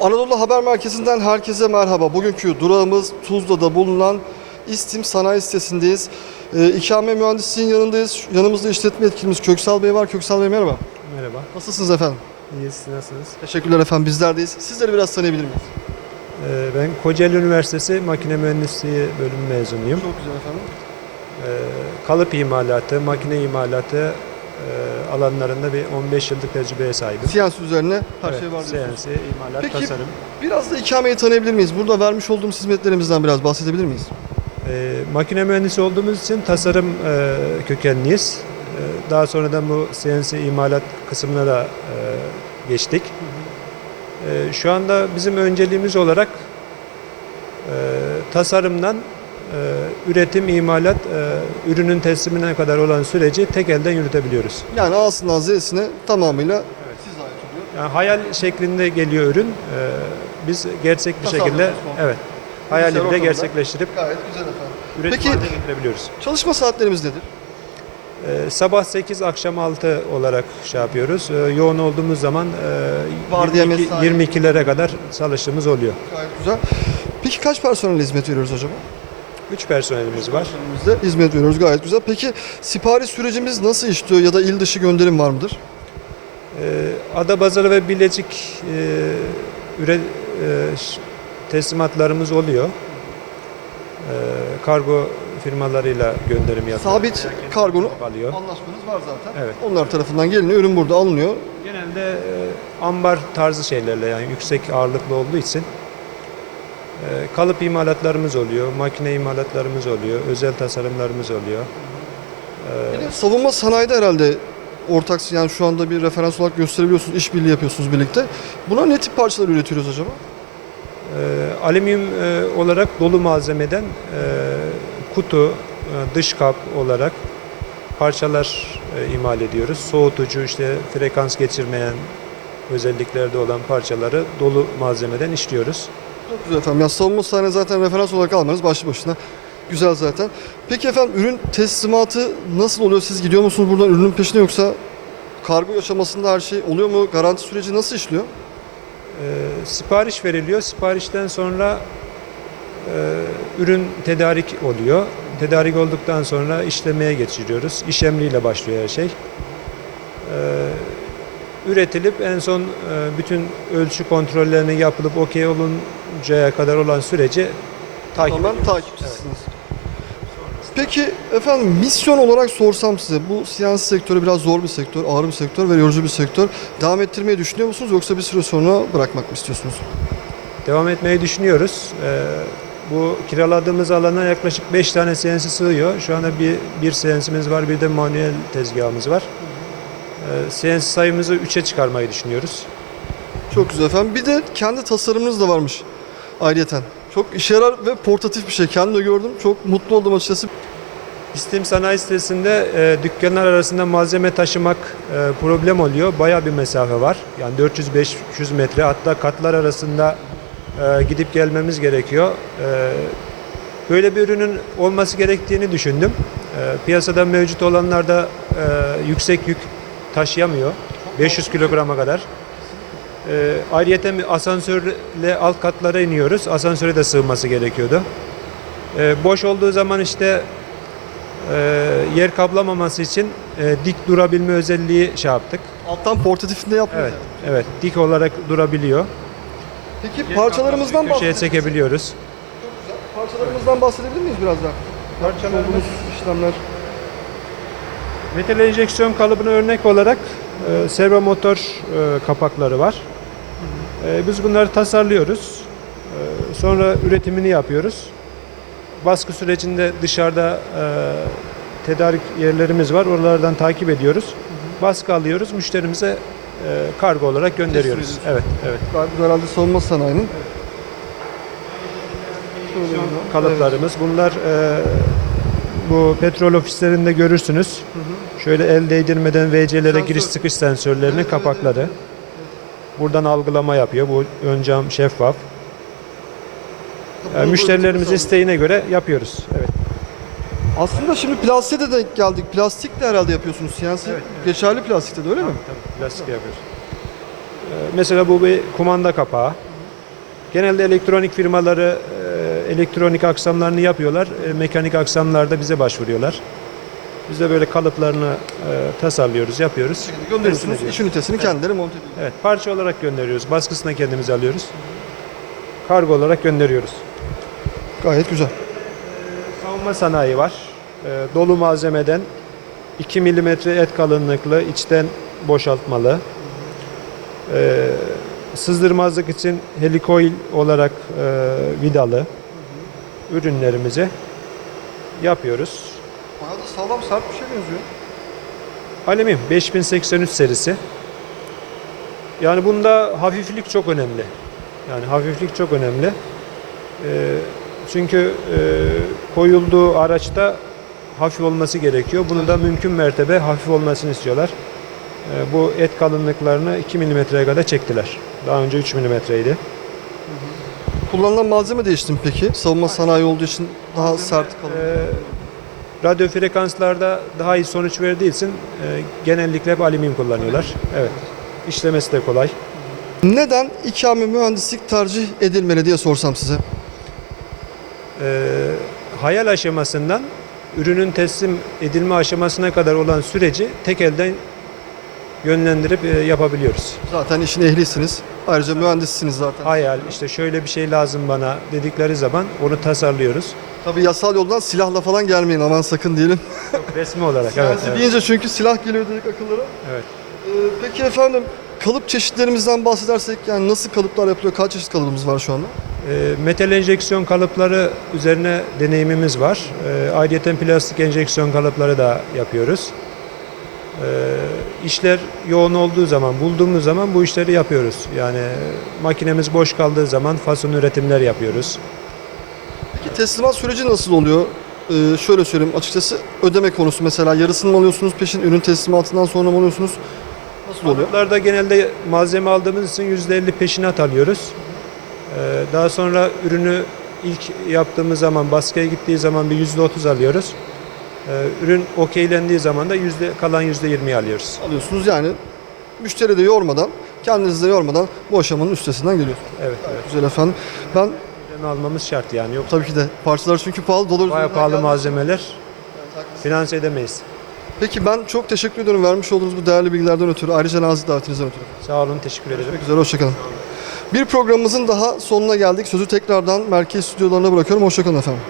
Anadolu Haber Merkezi'nden herkese merhaba. Bugünkü durağımız Tuzla'da bulunan İstim Sanayi Sitesi'ndeyiz. Ee, İkame Mühendisliğin yanındayız. Yanımızda işletme yetkilimiz Köksal Bey var. Köksal Bey merhaba. Merhaba. Nasılsınız efendim? İyiyiz, siz nasılsınız? Teşekkürler efendim. Bizlerdeyiz. Sizleri biraz tanıyabilir miyiz? Ee, ben Kocaeli Üniversitesi Makine Mühendisliği bölümü mezunuyum. Çok güzel efendim. Ee, kalıp imalatı, makine imalatı e, alanlarında bir 15 yıllık tecrübeye sahibim. Siyans üzerine her Evet, şey var diyorsunuz. CNC, imalat, Peki- tasarım. Biraz da ikameyi tanıyabilir miyiz? Burada vermiş olduğumuz hizmetlerimizden biraz bahsedebilir miyiz? Ee, makine mühendisi olduğumuz için tasarım e, kökenliyiz. Ee, daha sonradan bu CNC imalat kısmına da e, geçtik. Ee, şu anda bizim önceliğimiz olarak e, tasarımdan e, üretim, imalat, e, ürünün teslimine kadar olan süreci tek elden yürütebiliyoruz. Yani A'sından Z'sine tamamıyla siz ait oluyor. Yani hayal şeklinde geliyor ürün. Ee, biz gerçek bir Tasarlıyorsunuz şekilde evet hayali ortamında. bile gerçekleştirip Gayet güzel efendim. üretim Peki- haline getirebiliyoruz. Çalışma saatlerimiz nedir? Ee, sabah 8 akşam 6 olarak şey yapıyoruz. Ee, yoğun olduğumuz zaman e, Vardiya 22 mesai. 22'lere kadar çalıştığımız oluyor. Gayet güzel. Peki kaç personel hizmet veriyoruz acaba? 3 personelimiz var. Biz de hizmet veriyoruz gayet güzel. Peki sipariş sürecimiz nasıl işliyor ya da il dışı gönderim var mıdır? Ee, Adapazarı ve Bilecik e, üre, e, teslimatlarımız oluyor. Ee, kargo firmalarıyla gönderim yapıyoruz. Sabit kargonu alıyor. anlaşmanız var zaten. Evet. Onlar tarafından geliniyor, ürün burada alınıyor. Genelde e, ambar tarzı şeylerle yani yüksek ağırlıklı olduğu için kalıp imalatlarımız oluyor, makine imalatlarımız oluyor, özel tasarımlarımız oluyor. E, Bir de savunma sanayide herhalde ortak yani şu anda bir referans olarak gösterebiliyorsunuz, işbirliği yapıyorsunuz birlikte. Buna ne tip parçalar üretiyoruz acaba? e, alüminyum e, olarak dolu malzemeden e, kutu, e, dış kap olarak parçalar e, imal ediyoruz. Soğutucu, işte frekans geçirmeyen özelliklerde olan parçaları dolu malzemeden işliyoruz. Çok güzel efendim. Ya savunma sanayi zaten referans olarak almanız başlı başına güzel zaten. Peki efendim ürün teslimatı nasıl oluyor? Siz gidiyor musunuz buradan ürünün peşine yoksa kargo aşamasında her şey oluyor mu? Garanti süreci nasıl işliyor? E, sipariş veriliyor. Siparişten sonra e, ürün tedarik oluyor. Tedarik olduktan sonra işlemeye geçiriyoruz. İş emriyle başlıyor her şey. E, üretilip en son e, bütün ölçü kontrollerinin yapılıp okey oluncaya kadar olan süreci takip ediyoruz. takipçisiniz. Peki efendim misyon olarak sorsam size bu siyasi sektörü biraz zor bir sektör, ağır bir sektör ve yorucu bir sektör. Devam ettirmeyi düşünüyor musunuz yoksa bir süre sonra bırakmak mı istiyorsunuz? Devam etmeyi düşünüyoruz. Ee, bu kiraladığımız alana yaklaşık 5 tane CNC sığıyor. Şu anda bir, bir CNC'miz var, bir de manuel tezgahımız var. Ee, CNC sayımızı 3'e çıkarmayı düşünüyoruz. Çok güzel efendim. Bir de kendi tasarımınız da varmış ayrıyeten. Çok işe yarar ve portatif bir şey. Kendim de gördüm. Çok mutlu oldum açıkçası. İstim sanayi sitesinde e, dükkanlar arasında malzeme taşımak e, problem oluyor. Bayağı bir mesafe var. Yani 400-500 metre hatta katlar arasında e, gidip gelmemiz gerekiyor. E, böyle bir ürünün olması gerektiğini düşündüm. E, piyasada mevcut olanlar da e, yüksek yük taşıyamıyor. 500 kilograma kadar. E, ayrıyeten bir asansörle alt katlara iniyoruz. Asansöre de sığması gerekiyordu. E, boş olduğu zaman işte e, yer kaplamaması için e, dik durabilme özelliği şey yaptık. Alttan portatifinde yapmıyor. Evet, evet dik olarak durabiliyor. Peki parçalarımızdan köşeye bahsedelim. çekebiliyoruz. Parçalarımızdan bahsedebilir miyiz biraz daha? Parçalarımız- işlemler. Metal enjeksiyon kalıbına örnek olarak e, servo motor e, kapakları var. E, biz bunları tasarlıyoruz. E, sonra üretimini yapıyoruz. Baskı sürecinde dışarıda e, tedarik yerlerimiz var. Oralardan takip ediyoruz. Baskı alıyoruz. Müşterimize e, kargo olarak gönderiyoruz. Evet, evet. Herhalde savunma sanayinin. Kalıplarımız. Bunlar e, bu petrol ofislerinde görürsünüz. Şöyle el değdirmeden VC'lere giriş Evet, evet, kapakları. Buradan algılama yapıyor. Bu ön cam şeffaf. Evet. Yani müşterilerimiz isteğine göre yapıyoruz. Evet. Aslında şimdi plastiğe de denk geldik. Plastik de herhalde yapıyorsunuz. CNC geçerli plastikte de öyle mi? Tabii, plastik yapıyoruz. E, mesela bu bir kumanda kapağı. Genelde elektronik firmaları e, elektronik aksamlarını yapıyorlar. E, mekanik aksamlarda bize başvuruyorlar. Biz de böyle kalıplarını e, tasarlıyoruz, yapıyoruz. Gönderiyorsunuz, Teslim ediyoruz. iş ünitesini kendileri monte ediyor. Evet, parça olarak gönderiyoruz. Baskısını kendimiz alıyoruz. Kargo olarak gönderiyoruz. Gayet güzel. Savunma sanayi var. E, dolu malzemeden 2 milimetre et kalınlıklı, içten boşaltmalı. E, sızdırmazlık için helikoil olarak e, vidalı ürünlerimizi yapıyoruz. Bayağı da sağlam sert bir şey benziyor. Alüminyum 5083 serisi. Yani bunda hafiflik çok önemli. Yani hafiflik çok önemli. Ee, çünkü e, koyulduğu araçta hafif olması gerekiyor. Bunu da mümkün mertebe hafif olmasını istiyorlar. Ee, bu et kalınlıklarını 2 milimetreye kadar çektiler. Daha önce 3 milimetreydi. Kullanılan malzeme değişti mi peki? Savunma sanayi olduğu için daha sert kalın. Ee, radyo frekanslarda daha iyi sonuç verdiği için e, genellikle hep alüminyum kullanıyorlar. Evet. İşlemesi de kolay. Neden ikame mühendislik tercih edilmeli diye sorsam size. Ee, hayal aşamasından ürünün teslim edilme aşamasına kadar olan süreci tek elden yönlendirip e, yapabiliyoruz. Zaten işin ehlisiniz. Ayrıca mühendissiniz zaten. Hayal işte şöyle bir şey lazım bana dedikleri zaman onu tasarlıyoruz. Tabii yasal yoldan silahla falan gelmeyin aman sakın diyelim. Resmi olarak evet. Siyahi evet, deyince çünkü silah geliyor dedik akıllara. evet. Ee, peki efendim kalıp çeşitlerimizden bahsedersek yani nasıl kalıplar yapılıyor? Kaç çeşit kalıbımız var şu anda? E, metal enjeksiyon kalıpları üzerine deneyimimiz var. E, ayrıyeten plastik enjeksiyon kalıpları da yapıyoruz. E, işler yoğun olduğu zaman, bulduğumuz zaman bu işleri yapıyoruz. Yani makinemiz boş kaldığı zaman fason üretimler yapıyoruz. Teslimat süreci nasıl oluyor? Ee, şöyle söyleyeyim açıkçası ödeme konusu mesela yarısını mı alıyorsunuz peşin ürün teslimatından sonra mı alıyorsunuz? Nasıl oluyor? Kalıplarda genelde malzeme aldığımız için %50 peşinat alıyoruz. E, daha sonra ürünü ilk yaptığımız zaman, baskıya gittiği zaman bir %30 alıyoruz. E, ürün okeylendiği zaman da yüzde, kalan %20'yi alıyoruz. Alıyorsunuz yani müşteri de yormadan, kendinizi de yormadan bu aşamanın üstesinden geliyorsunuz. Evet, evet. Güzel efendim. Ben Ürünü almamız şart yani. Yok tabii ki de parçalar çünkü pahalı dolar bayağı üzerinden pahalı geldiği malzemeler Evet, finanse edemeyiz. Peki ben çok teşekkür ediyorum vermiş olduğunuz bu değerli bilgilerden ötürü. Ayrıca nazik davetinizden ötürü. Sağ olun, teşekkür ederim. Görüşmek üzere, hoşçakalın. Bir programımızın daha sonuna geldik. Sözü tekrardan merkez stüdyolarına bırakıyorum. Hoşçakalın efendim.